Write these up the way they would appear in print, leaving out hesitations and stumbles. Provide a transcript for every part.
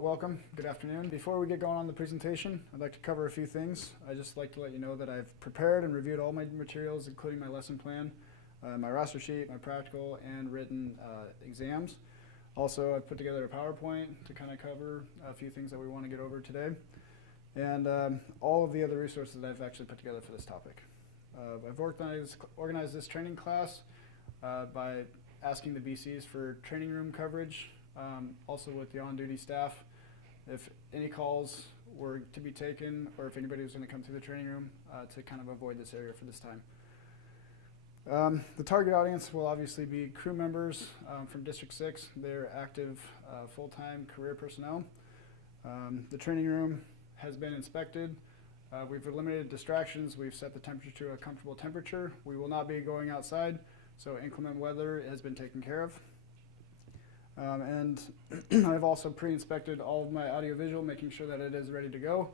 Welcome. Good afternoon. Before we get going on the presentation, I'd like to cover a few things. I'd just like to let you know that I've prepared and reviewed all my materials, including my lesson plan, my roster sheet, my practical and written exams. Also, I've put together a PowerPoint to kind of cover a few things that we want to get over today, and all of the other resources that I've actually put together for this topic. I've organized this training class by asking the BCs for training room coverage, also with the on-duty staff. If any calls were to be taken, or if anybody was going to come through the training room, to kind of avoid this area for this time. The target audience will obviously be crew members from District 6. They're active full-time career personnel. The training room has been inspected. We've eliminated distractions. We've set the temperature to a comfortable temperature. We will not be going outside, so inclement weather has been taken care of. And I've also pre-inspected all of my audiovisual, making sure that it is ready to go.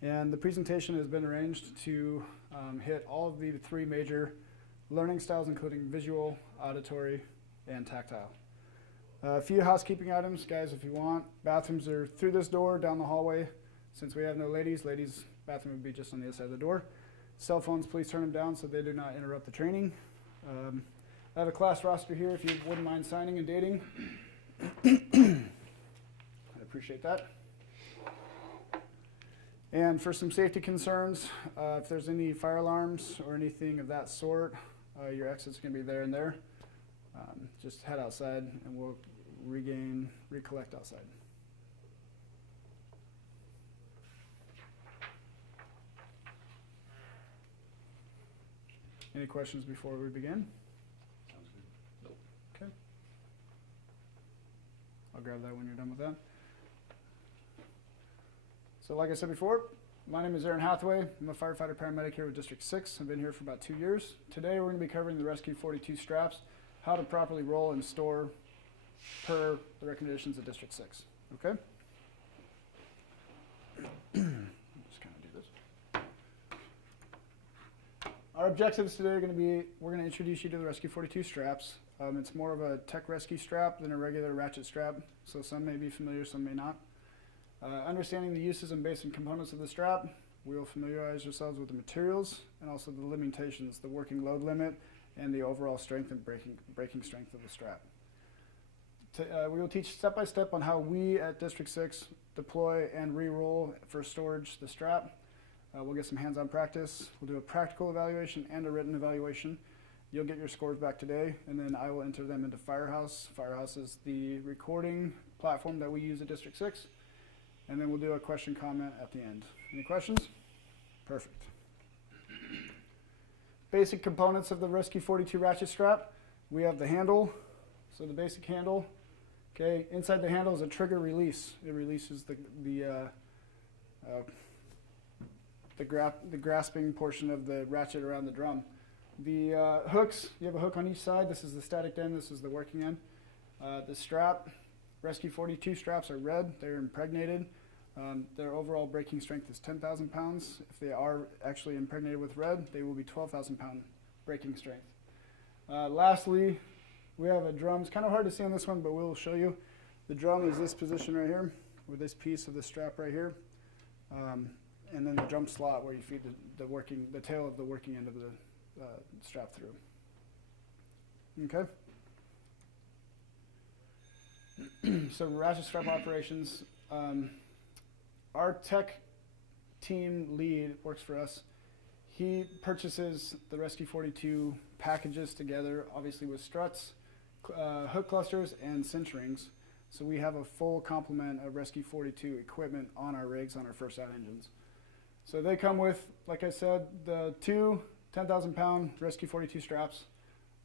And the presentation has been arranged to hit all of the three major learning styles, including visual, auditory, and tactile. A few housekeeping items, guys, if you want. Bathrooms are through this door, down the hallway. Since we have no ladies' bathroom would be just on the other side of the door. Cell phones, please turn them down so they do not interrupt the training. I have a class roster here if you wouldn't mind signing and dating. I appreciate that. And for some safety concerns, if there's any fire alarms or anything of that sort, your exit's going to be there and there. Just head outside and we'll recollect outside. Any questions before we begin? Okay. I'll grab that when you're done with that. So like I said before, my name is Aaron Hathaway. I'm a firefighter paramedic here with District 6. I've been here for about 2 years. Today we're going to be covering the Rescue 42 straps, how to properly roll and store per the recommendations of District 6. Okay? Just kind of do this. Our objectives today are going to be, we're going to introduce you to the Rescue 42 straps. It's more of a tech rescue strap than a regular ratchet strap, so some may be familiar, some may not. Understanding the uses and basic components of the strap, we will familiarize ourselves with the materials and also the limitations, the working load limit, and the overall strength and braking strength of the strap. We will teach step by step on how we at District 6 deploy and re-roll for storage the strap. We'll get some hands-on practice. We'll do a practical evaluation and a written evaluation. You'll get your scores back today, and then I will enter them into Firehouse. Firehouse is the recording platform that we use at District 6. And then we'll do a question comment at the end. Any questions? Perfect. Basic components of the Rescue 42 ratchet strap. We have the handle, so the basic handle. Okay, inside the handle is a trigger release. It releases the grasping portion of the ratchet around the drum. The hooks, you have a hook on each side. This is the static end, this is the working end. The strap, Rescue 42 straps are red, they're impregnated. Their overall braking strength is 10,000 pounds. If they are actually impregnated with red, they will be 12,000 pound braking strength. Lastly, we have a drum. It's kind of hard to see on this one, but we'll show you. The drum is this position right here, with this piece of the strap right here. And then the drum slot where you feed the tail of the working end of the strap through. Okay. So ratchet strap operations. Our tech team lead works for us. He purchases the Rescue 42 packages together, obviously with struts, hook clusters, and cinch rings. So we have a full complement of Rescue 42 equipment on our rigs, on our first out engines. So they come with, like I said, the two 10,000 pound Rescue 42 straps,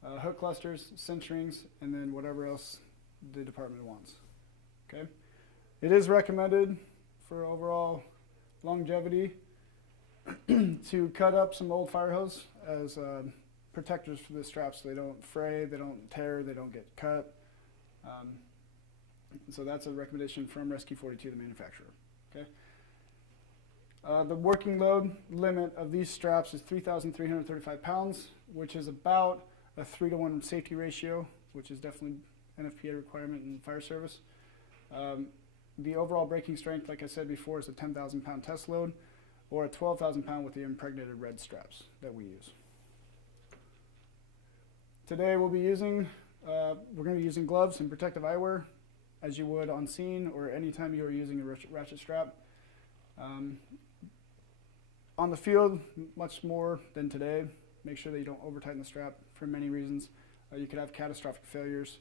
hook clusters, cinch rings, and then whatever else the department wants. Okay. It is recommended for overall longevity to cut up some old fire hose as protectors for the straps so they don't fray, they don't tear, they don't get cut. So that's a recommendation from Rescue 42, the manufacturer. Okay. The working load limit of these straps is 3,335 pounds, which is about a 3-to-1 safety ratio, which is definitely NFPA requirement in fire service. the overall braking strength, like I said before, is a 10,000 pound test load, or a 12,000 pound with the impregnated red straps that we use. Today we'll be using, we're going to be using gloves and protective eyewear as you would on scene or anytime you are using a ratchet strap. On the field, much more than today. Make sure that you don't over tighten the strap for many reasons. You could have catastrophic failures.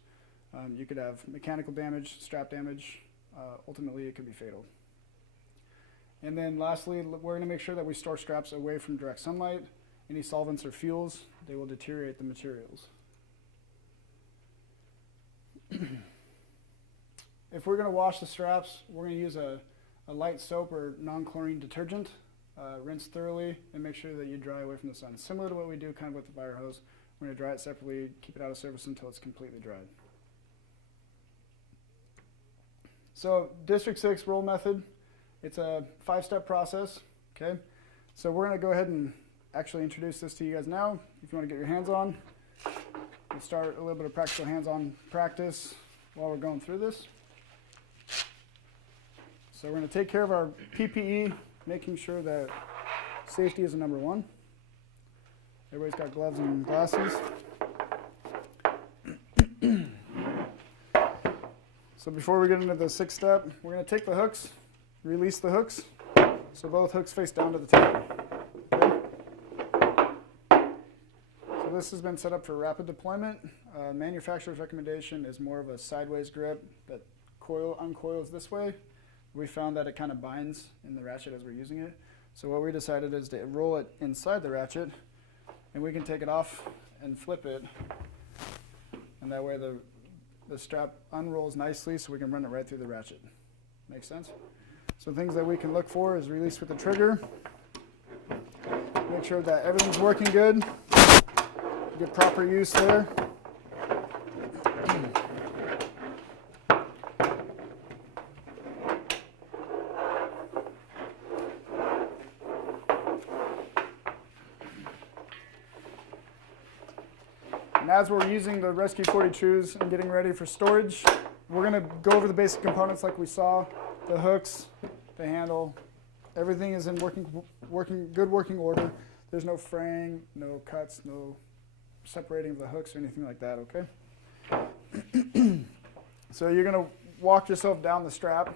You could have mechanical damage, strap damage. Ultimately, it could be fatal. And then lastly, we're going to make sure that we store straps away from direct sunlight. Any solvents or fuels, they will deteriorate the materials. If we're going to wash the straps, we're going to use a light soap or non-chlorine detergent. Rinse thoroughly and make sure that you dry away from the sun. Similar to what we do kind of with the fire hose. We're going to dry it separately, keep it out of service until it's completely dried. So District 6 roll method, it's a 5-step process. Okay, so we're going to go ahead and actually introduce this to you guys now. If you want to get your hands on, we'll start a little bit of practical hands-on practice while we're going through this. So we're going to take care of our PPE, making sure that safety is the number one. Everybody's got gloves and glasses. So before we get into the 6th step, we're going to take the hooks, release the hooks, so both hooks face down to the table. Okay? So this has been set up for rapid deployment. Manufacturer's recommendation is more of a sideways grip that uncoils this way. We found that it kind of binds in the ratchet as we're using it. So what we decided is to roll it inside the ratchet, and we can take it off and flip it, and that way the strap unrolls nicely so we can run it right through the ratchet. Make sense? So things that we can look for is release with the trigger. Make sure that everything's working good. Get proper use there. And as we're using the Rescue 42s and getting ready for storage, we're going to go over the basic components like we saw, the hooks, the handle. Everything is in good working order. There's no fraying, no cuts, no separating of the hooks or anything like that, okay? So you're going to walk yourself down the strap,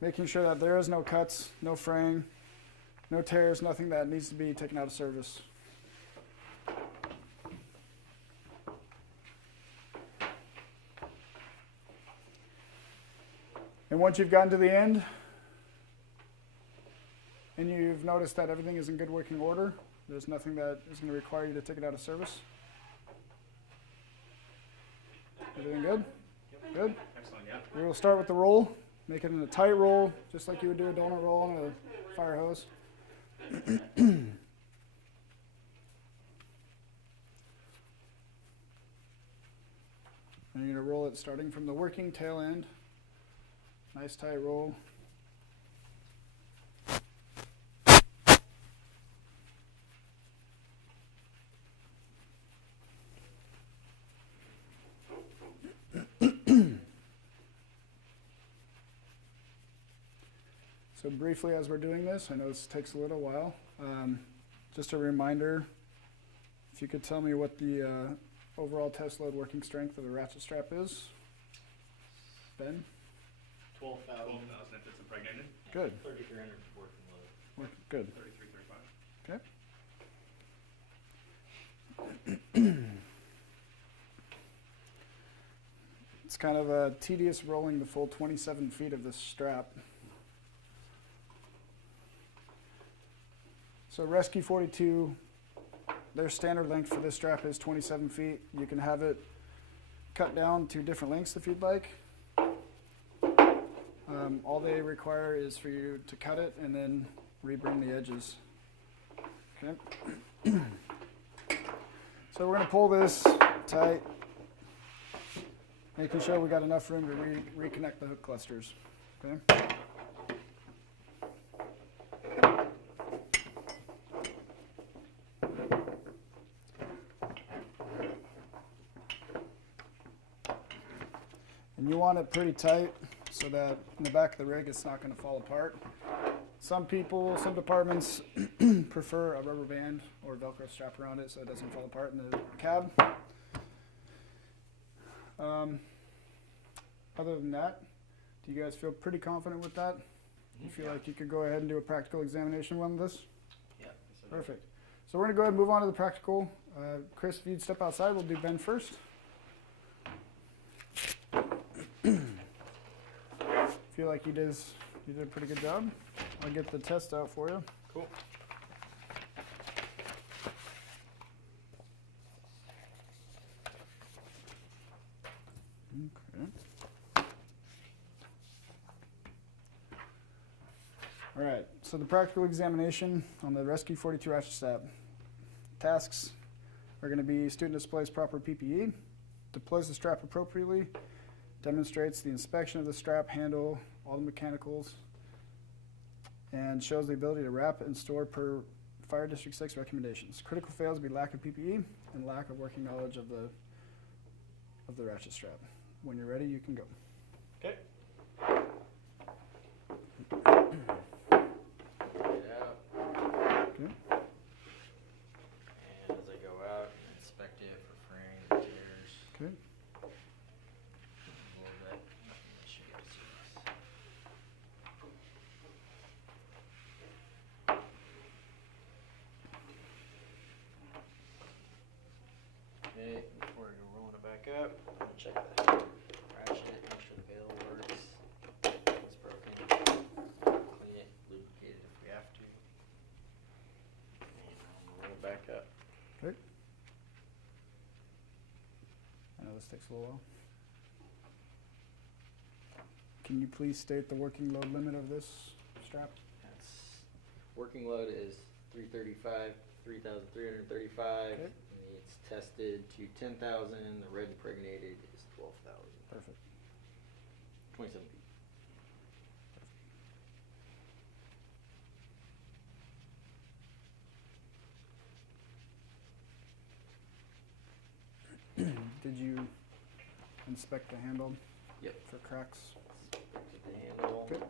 making sure that there is no cuts, no fraying, no tears, nothing that needs to be taken out of service. And once you've gotten to the end, and you've noticed that everything is in good working order, there's nothing that is going to require you to take it out of service. Everything good? Good? Excellent, yeah. We will start with the roll. Make it in a tight roll, just like you would do a donut roll on a fire hose. And you're going to roll it starting from the working tail end. Nice tight roll. So briefly as we're doing this, I know this takes a little while, just a reminder, if you could tell me what the overall test load working strength of the ratchet strap is. Ben? 12,000 if it's impregnated. Good. 3,300 working load. Good. 33, 35. Okay. It's kind of tedious rolling the full 27 feet of this strap. So Rescue 42, their standard length for this strap is 27 feet. You can have it cut down to different lengths if you'd like. All they require is for you to cut it and then rebring the edges. Okay. So we're going to pull this tight, making sure we got enough room to reconnect the hook clusters. Okay. And you want it pretty tight so that in the back of the rig it's not going to fall apart. Some people, some departments prefer a rubber band or Velcro strap around it so it doesn't fall apart in the cab. Other than that, do you guys feel pretty confident with that? You feel like you could go ahead and do a practical examination on this? Yeah. Perfect. So we're going to go ahead and move on to the practical. Chris, if you'd step outside, we'll do Ben first. Feel like you did a pretty good job. I'll get the test out for you. Cool. Okay. All right, so the practical examination on the Rescue 42 ratchet strap. Tasks are going to be student displays proper PPE, deploys the strap appropriately, demonstrates the inspection of the strap, handle, all the mechanicals, and shows the ability to wrap and store per Fire District 6 recommendations. Critical fails would be lack of PPE and lack of working knowledge of the ratchet strap. When you're ready, you can go. Okay. Okay. And as I go out, inspect it for fraying, tears, Okay. a little bit. That should get us okay, before I go rolling it back up, I'm gonna check the ratchet, make sure the bail works. It's broken. Clean it, lubricate it if we have to. And I'm gonna roll it back up. Okay. I know this takes a little while. Can you please state the working load limit of this strap? That's, working load is 335, 3,335. Okay. It's tested to 10,000. The red impregnated is 12,000. Perfect. 27 feet. Did you inspect the handle? Yep. For cracks? Get the handle. Okay.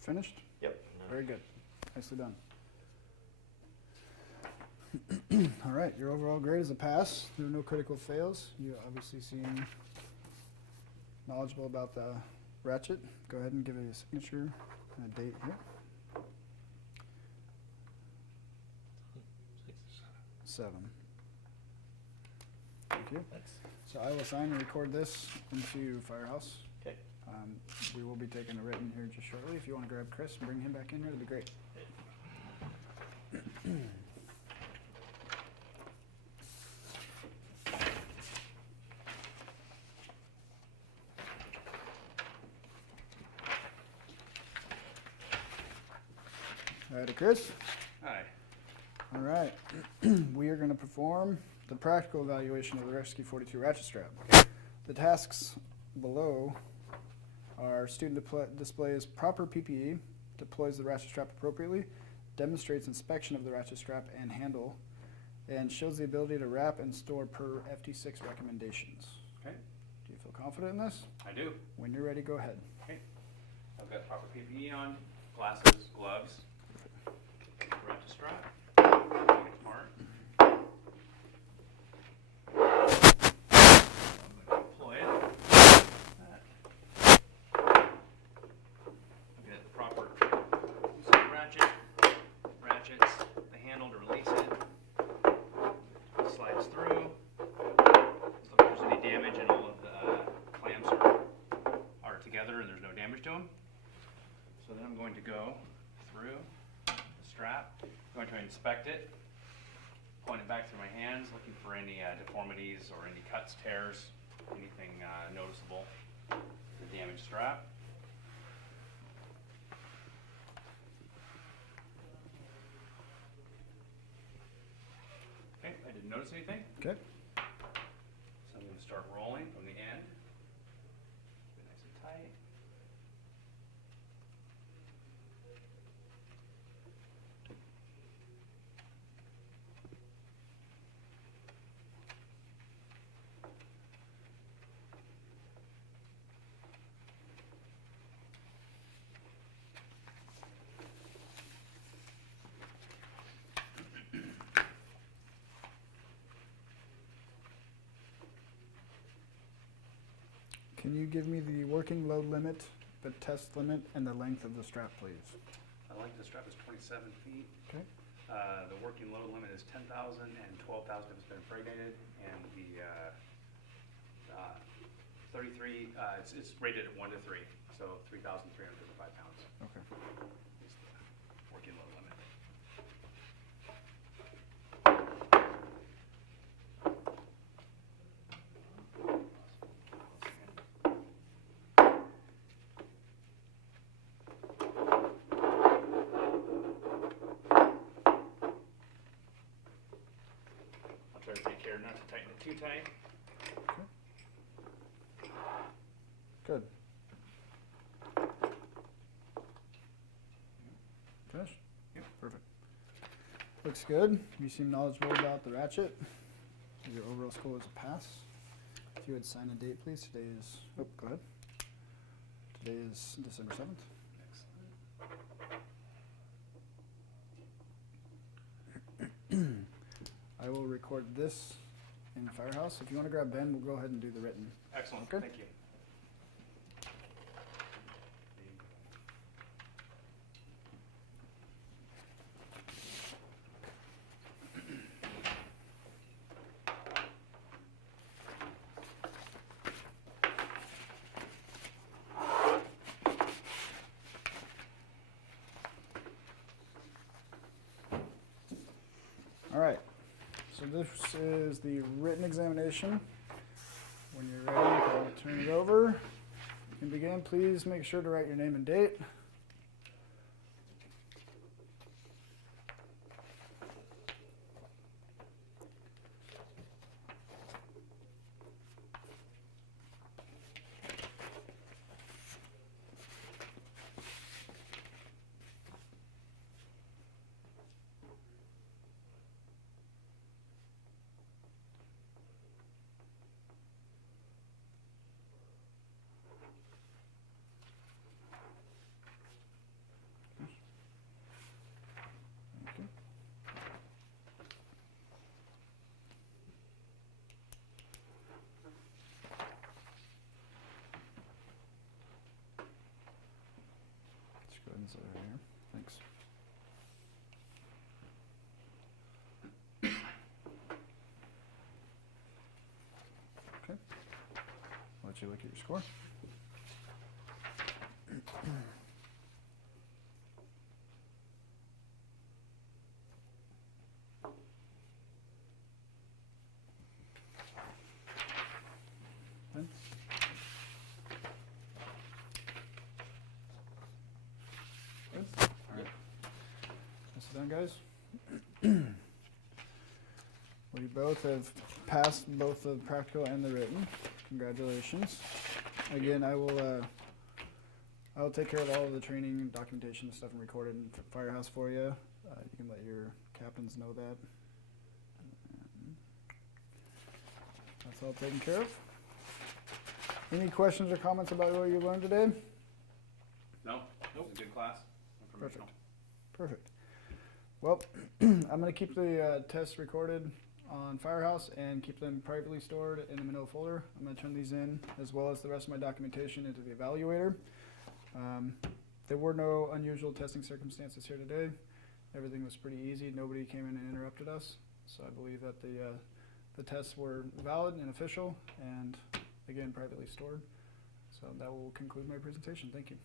Finished? Yep. Very good. Nicely done. All right, your overall grade is a pass. There were no critical fails. You obviously seem knowledgeable about the ratchet. Go ahead and give it a signature and a date here. 7. Thank you. That's So I will sign and record this into Firehouse. okay. We will be taking a written here just shortly. If you want to grab Chris and bring him back in here, that'd be great. All right, Chris. Hi. All right. We are going to perform the practical evaluation of the Rescue 42 ratchet strap. The tasks below are student displays proper PPE, deploys the ratchet strap appropriately, demonstrates inspection of the ratchet strap and handle, and shows the ability to wrap and store per FT6 recommendations. Okay. Do you feel confident in this? I do. When you're ready, go ahead. Okay. I've got proper PPE on, glasses, gloves, ratchet strap. Take it apart. Deploy it. Looking at the proper use of the ratchets, the handle to release it. Slides through. it, point it back through my hands, looking for any deformities or any cuts, tears, anything noticeable. The damaged strap. Okay, I didn't notice anything. Okay. So I'm going to start rolling from the end. Keep it nice and tight. Can you give me the working load limit, the test limit, and the length of the strap, please? The length of the strap is 27 feet. Okay. The working load limit is 10,000 and 12,000 if it's been impregnated, and the 33, it's rated at 1 to 3, so 3,355 pounds Okay. is the working load limit. I'll try to take care not to tighten it too tight. Good. Finish? Yep. Perfect. Looks good. You seem knowledgeable about the ratchet. Your overall score is a pass. If you would sign a date, please. Today is, oh, go ahead. Today is December 7th. Excellent. I will record this in Firehouse. If you want to grab Ben, we'll go ahead and do the written. Excellent. Okay. Thank you. All right. So this is the written examination. When you're ready, I'll turn it over. You can begin. Please make sure to write your name and date. Thank you. Just go ahead and set it right here. Thanks. Okay. I'll let you look at your score. Ben? Good? All right. Sit down, guys. We both have passed both the practical and the written. Congratulations. Again, I will take care of all of the training and documentation and stuff and record it in Firehouse for you. You can let your captains know that. That's all taken care of. Any questions or comments about what you learned today? No? Nope. It was a good class. Informational. Perfect. Well, I'm going to keep the tests recorded on Firehouse and keep them privately stored in the Manila folder. I'm going to turn these in, as well as the rest of my documentation, into the evaluator. There were no unusual testing circumstances here today. Everything was pretty easy. Nobody came in and interrupted us. So I believe that the tests were valid and official, and again, privately stored. So that will conclude my presentation. Thank you.